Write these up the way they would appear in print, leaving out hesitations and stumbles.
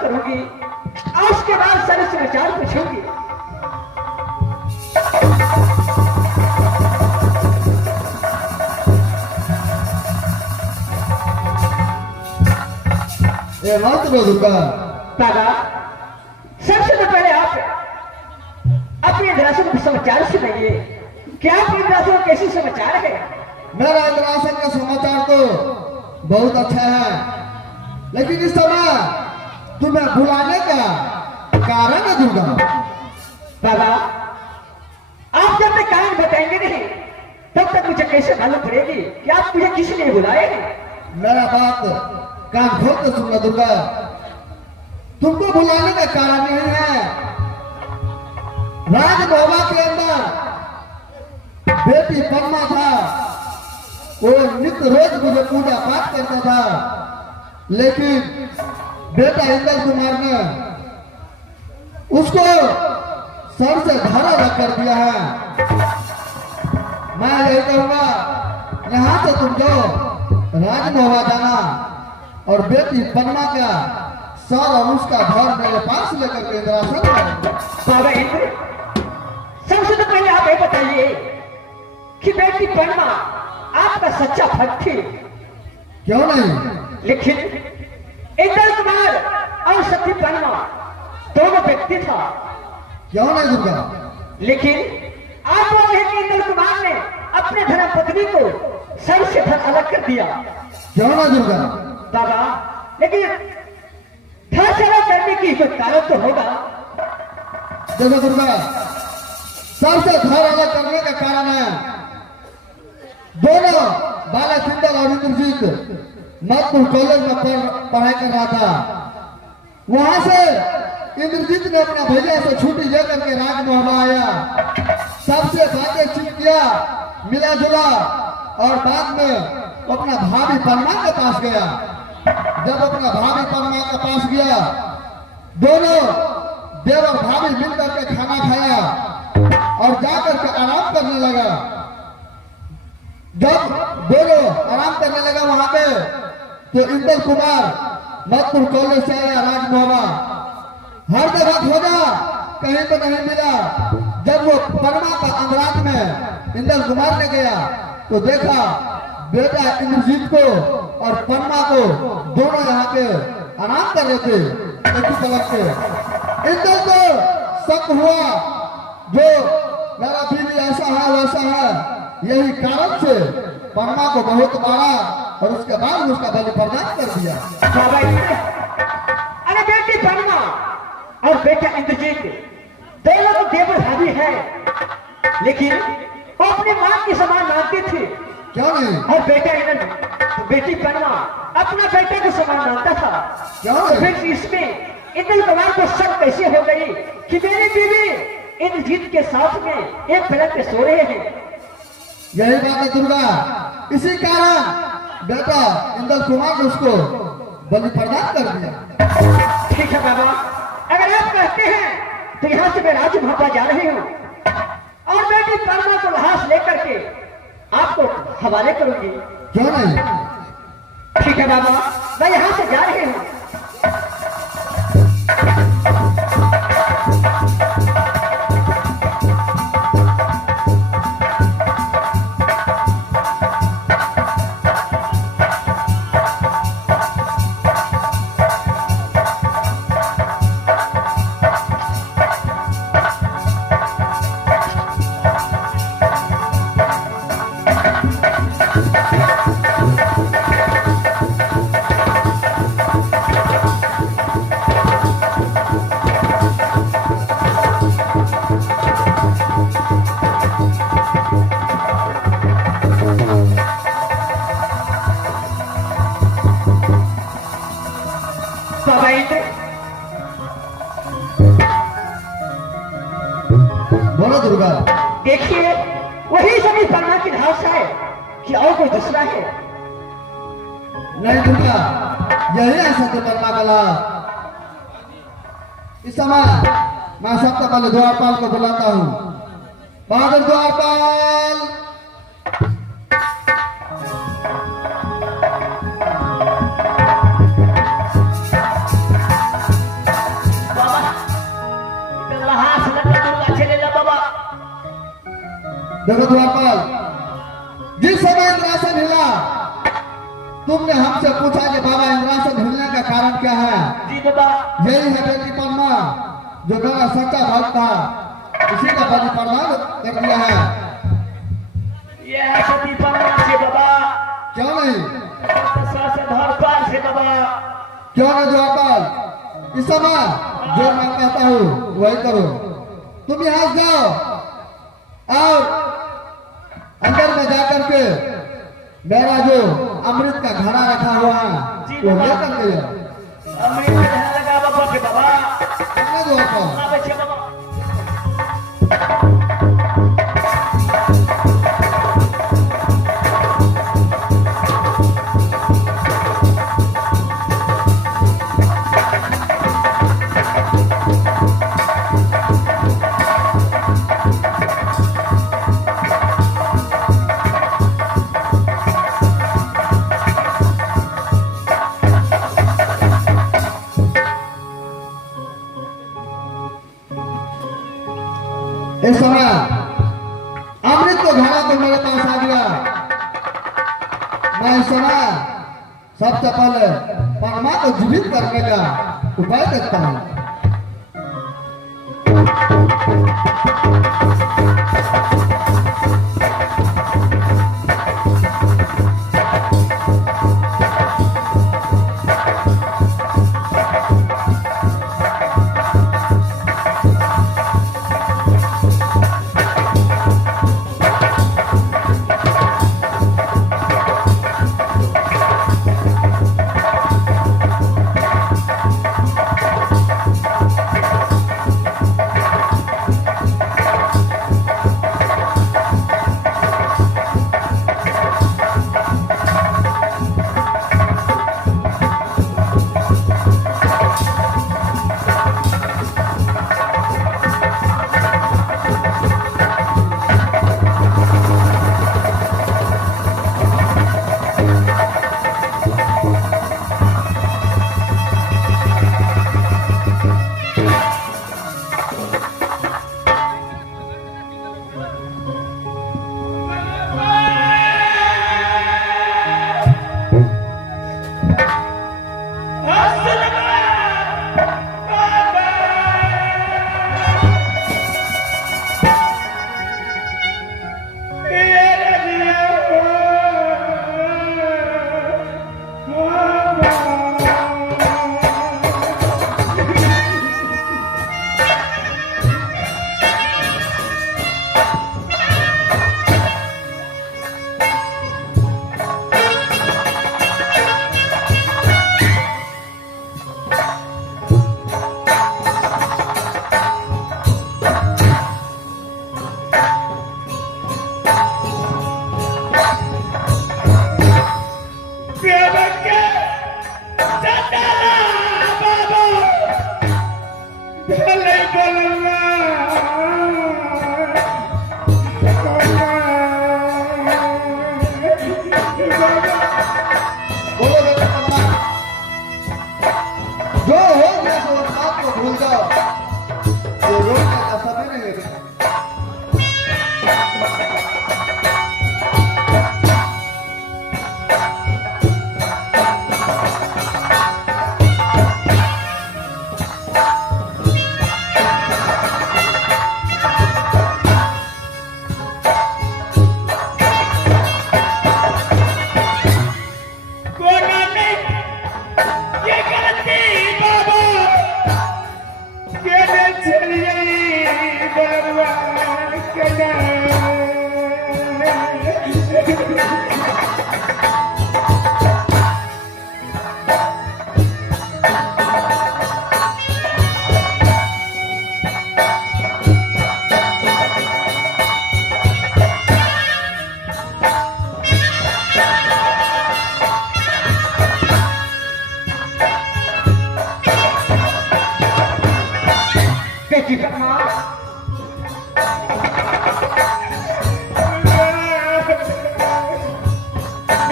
करूंगी और उसके बाद सारे समाचार पूछूंगी। दादा, सबसे तो पहले आप अपने इंद्रासन के समाचार सुनाइए। क्या आपके इंद्रासन का कैसे समाचार है? मेरा इंद्रासन का समाचार तो बहुत अच्छा है, लेकिन इस समय तुम्हें बुलाने का कारण है दुर्गा। दादा, आप जब तक कारण बताएंगे नहीं तब तक मुझे कैसे मालूम पड़ेगी कि आप मुझे किस लिए बुलाए हैं? मेरा बात कान खोल कर सुनना दुर्गा। तुमको बुलाने का कारण नहीं है, राजभवन के अंदर बेटी परमा था, वो नित्य रोज मुझे पूजा पाठ करता था, लेकिन बेटा इंद्र कुमार ने उसको सर से धारा लग कर दिया है। मैं यही कहूंगा, यहाँ से तुम जाओ राजमहल जाना और बेटी परमा का सर और उसका घर मेरे पास लेकर के इंद्रासन। बाबा इंद्र, सबसे तो पहले आप ये बताइए कि बेटी परमा आपका सच्चा भक्त थी? क्यों नहीं? लेकिन इंद्र कुमार और सती परमा दोनों व्यक्ति था। क्यों नहीं दुर्गा? लेकिन आप बोल रहे कि इंद्र कुमार ने अपने धर्म पत्नी को सर से धर अलग कर दिया। क्यों ना दुर्गा? बाबा, लेकिन धर से अलग करने की कोई कारण तो होगा। देखो दुर्गा, सर से धर अलग करने का कारण है, दोनों बाला सिंदल और इंद्रजीत नागपुर कॉलेज में पढ़ाई कर रहा था। वहां से इंद्रजीत ने अपना भैया से छुट्टी लेकर के राजमहल आया, सबसे बातचीत किया, मिला जुला और बाद में अपना भाभी परमा के पास गया। जब अपना भाभी परमा के पास गया, दोनों देव और भाभी मिलकर के खाना खाया और जाकर के आराम करने लगा। जब दोनों आराम करने लगा वहां पे, तो इंद्र कुमार नागपुर कॉलेज से आया राजमहल। हर जगह खोजा, कहीं तो नहीं मिला। जब वो परमा का अंतरात में इंद्र कुमार ने गया तो देखा बेटा इंद्रजीत को और परमा को दोनों यहाँ पे आराम कर रहे थे एक ही पलक पे। इंद्र को शक हुआ, जो मेरा बीवी ऐसा है वैसा है, यही कारण से परमा को बहुत मारा और उसके बाद उसका बलि प्रदान कर दिया। अरे बेटी परमा और बेटा इंद्रजीत दोनों तो देवर भाभी है, लेकिन वो अपनी मां की समान मानती थी। क्यों नहीं? और बेटा इंद्र, बेटी परमा अपना बेटे को समान मानता था। क्यों? तो फिर इसमें इंद्र कुमार को शक कैसे हो गई कि मेरी बीवी इंद्रजीत के साथ में एक पलंग पे सो रहे हैं? यही बात है दुर्गा, इसी कारण बेटा इंद्र कुमार ने उसको बलि प्रदान कर दिया। ठीक है बाबा, अगर आप कहते हैं तो यहाँ से मैं राजमहल जा रही हूँ और बेटी परमा को वहां से लेकर के आपको हवाले करूंगी। क्यों नहीं? ठीक है बाबा, मैं यहाँ से जा रही हूँ। बाबा इंद्र, बोलो दुर्गा। देखिए वही सभी पन्ना की धास है कि और कोई दूसरा है? नहीं दुर्गा, यही है सत्य परमा कला। इस समय मैं सबसे पहले द्वारपाल को बुलाता हूँ। बहादुर द्वारपाल। बाबा इतना हाथ लगा दूंगा, चले जा बाबा। देखो द्वारपाल, जिस समय इंद्रासन हिला, तुमने हमसे पूछा कि बाबा इंद्रासन हिलने का कारण क्या है? जी बाबा। यही है बेटी परमा, जो मेरा सच्चा भक्त था, उसी का बलि प्रदान कर दिया है। यह है सती पन्ना से बाबा। क्यों नहीं? धरपाल से बाबा। क्यों नहीं द्वारपाल? इस समय जो मैं कहता हूँ वही करो। तुम यहाँ से जाओ और अंदर में जाकर के मेरा जो अमृत का घड़ा रखा हुआ है वो लेकर के जाओ। अमृत का घड़ा लगा बाबा के बाबा। क्यों नहीं द्वारपाल? हाँ बच्चे बाबा। इस समय अमृत का घड़ा तो मेरे पास आ गया। मैं इस समय सबसे पहले परमा को जीवित करने का उपाय करता हूँ। ये गलती बाबा के लिए बेटी परमा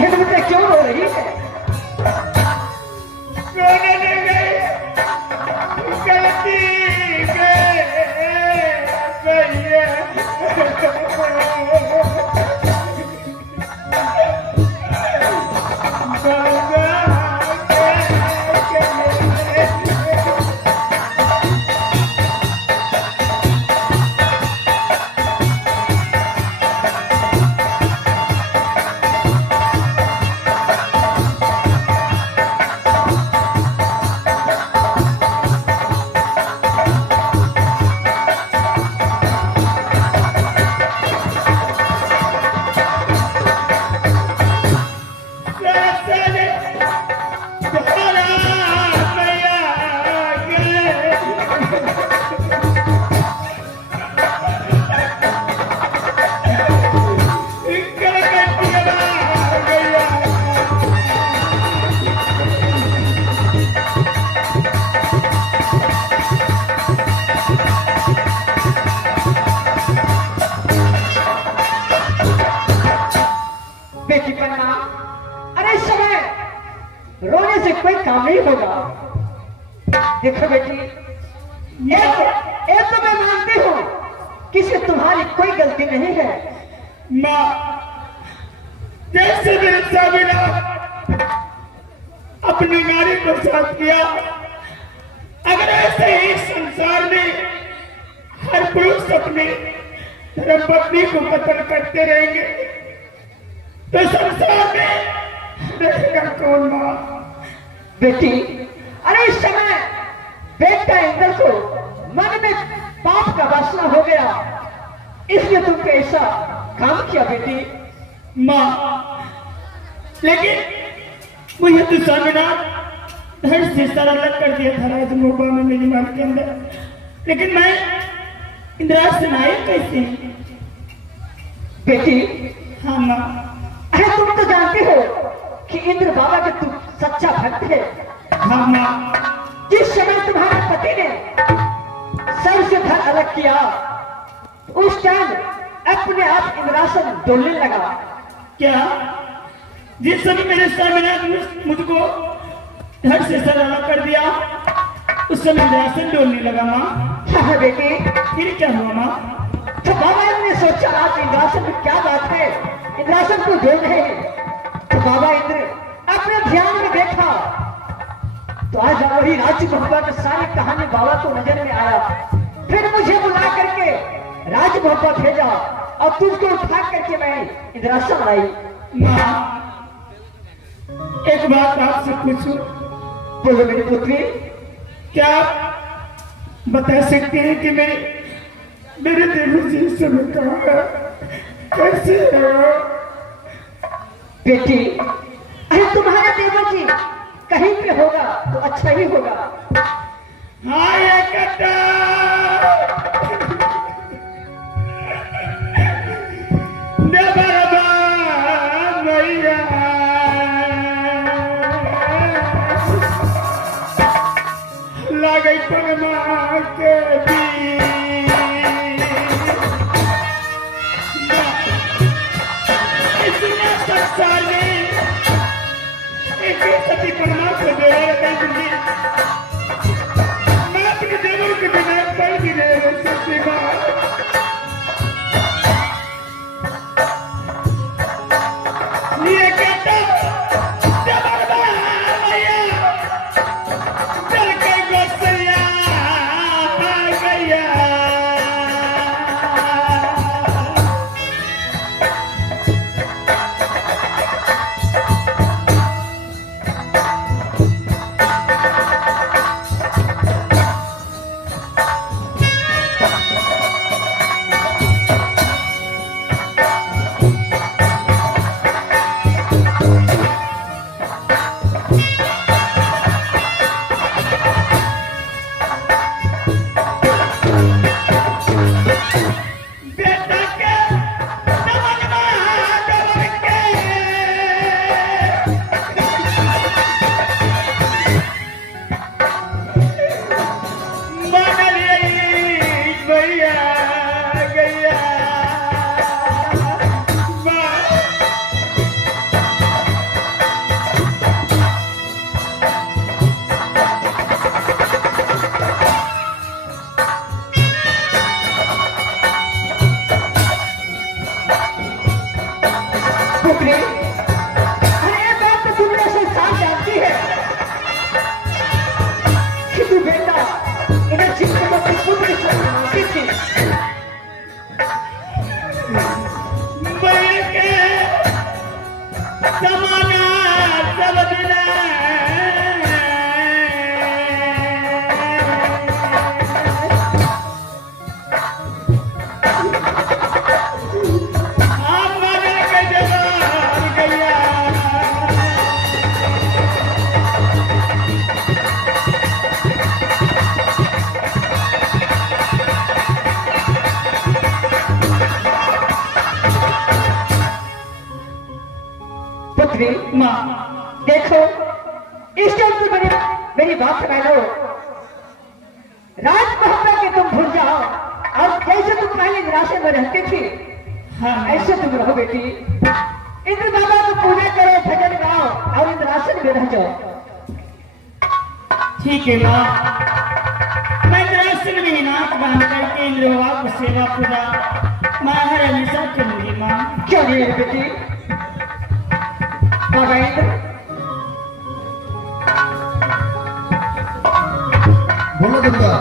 हिम्मत क्यों हो रही है? बेटी पन्ना, अरे इस समय रोने से कोई काम नहीं होगा। देखो बेटी, एक तो मैं मानती हूँ कि इसमें तुम्हारी कोई गलती नहीं है। माँ, जैसे मेरे साबिना अपनी नारी को साथ किया, अगर ऐसे ही संसार में हर पुरुष अपनी धर्मपत्नी को कत्ल करते रहेंगे तो संसार में रहेगा कौन? माँ बेटी, अरे इस समय बेटा इंद्र को मन में पाप का वासना हो गया, इसलिए तुमको ऐसा काम किया बेटी। माँ, लेकिन मुझे तो स्वामीनाथ धड़ से सारा अलग कर दिया था राजमोबा में मेरी मां के अंदर, लेकिन मैं इंद्रासन आए कैसे? बेटी, हाँ माँ। अरे तुम तो जानते हो कि इंद्र बाबा के तुम सच्चा भक्त है। हाँ माँ। जिस समय तुम्हारे पति ने सर से धड़ अलग किया, उस टाइम अपने आप इंद्रासन डोलने लगा। क्या जिस समय मेरे स्वामीनाथ मुझको धड़ से सर अलग कर दिया उस समय इंद्रासन डोलने लगा? माँ हाँ बेटी। फिर क्या हुआ माँ? तो बाबा ने सोचा आप इंद्रासन में क्या बात है, इंद्रासन को डोल रहे हैं। तो बाबा इंद्र अपने ध्यान में देखा तो आज वही राज्य भोपा की सारी कहानी बाबा को नजर में आया। फिर मुझे बुला करके राज भोपा भेजा और तुझको उठा करके मैं इंद्रासन लाई। माँ, एक बात आपसे पूछूं? बोलो मेरी पुत्री। क्या आप बता सकते हैं कि मेरे देवर जी इस समय कहाँ है, कैसे है? बेटी, अरे तुम्हारा देवर जी कहीं पे होगा तो अच्छा ही होगा। हाँ ये कट्टा मैया लागई परमा के संसार में एक सती परमा को देवर मैं अपने देवर के बिना पल भी नहीं रह सकती। ये कहता चल के गोसलिया गया माँ देखो, इस टाइम तो मेरी बात सुना लो। राज मोहब्बत के तुम भूल जाओ और जैसे तुम पहले निराशे में रहती थी, हाँ ऐसे तुम रहो बेटी। इंद्र बाबा को पूजा करो, भजन गाओ और इंद्रासन में रह जाओ। ठीक है माँ, मैं दरअसल में नाच गान करके इंद्र बाबा को सेवा पूजा मैं हर हमेशा करूंगी माँ। क्यों नहीं बेटी? बाबा इंद्र, बोलो दुर्गा।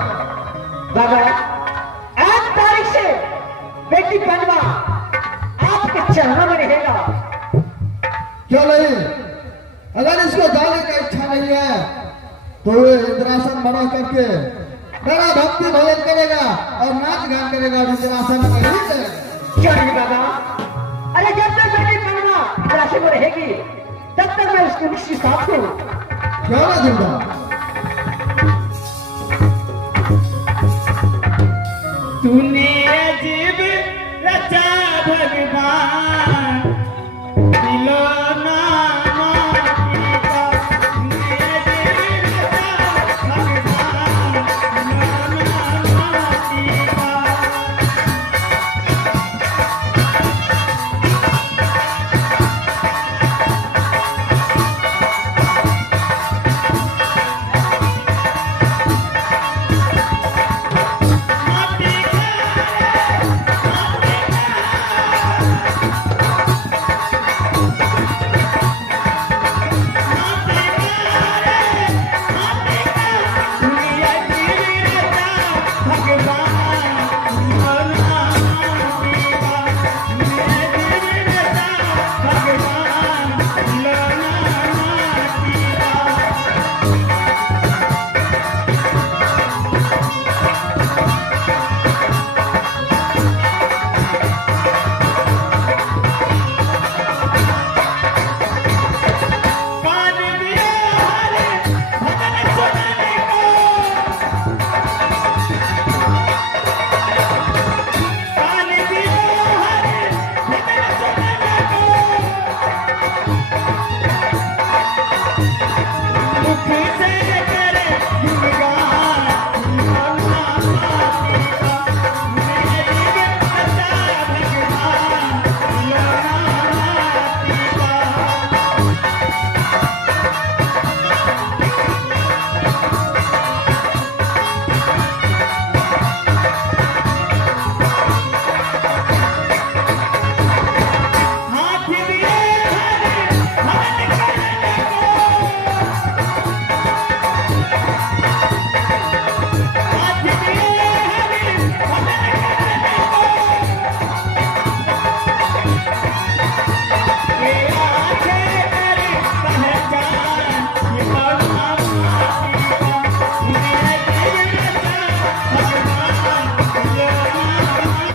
बाबा आज तारीख से बेटी बनवा आपके चरणों में रहेगा। क्यों नहीं? अगर इसको जाने का इच्छा नहीं है तो ये इंद्रासन बना करके मेरा भक्ति भजन करेगा और नाच गान करेगा और इंद्रासन में ही रहेगा। क्यों नहीं बाबा? अरे जब तक बेटी बनवा इंद्रासन में रहेगी तब तक मैं उसको निश्चित साथ हूँ। क्यों ना दुर्गा?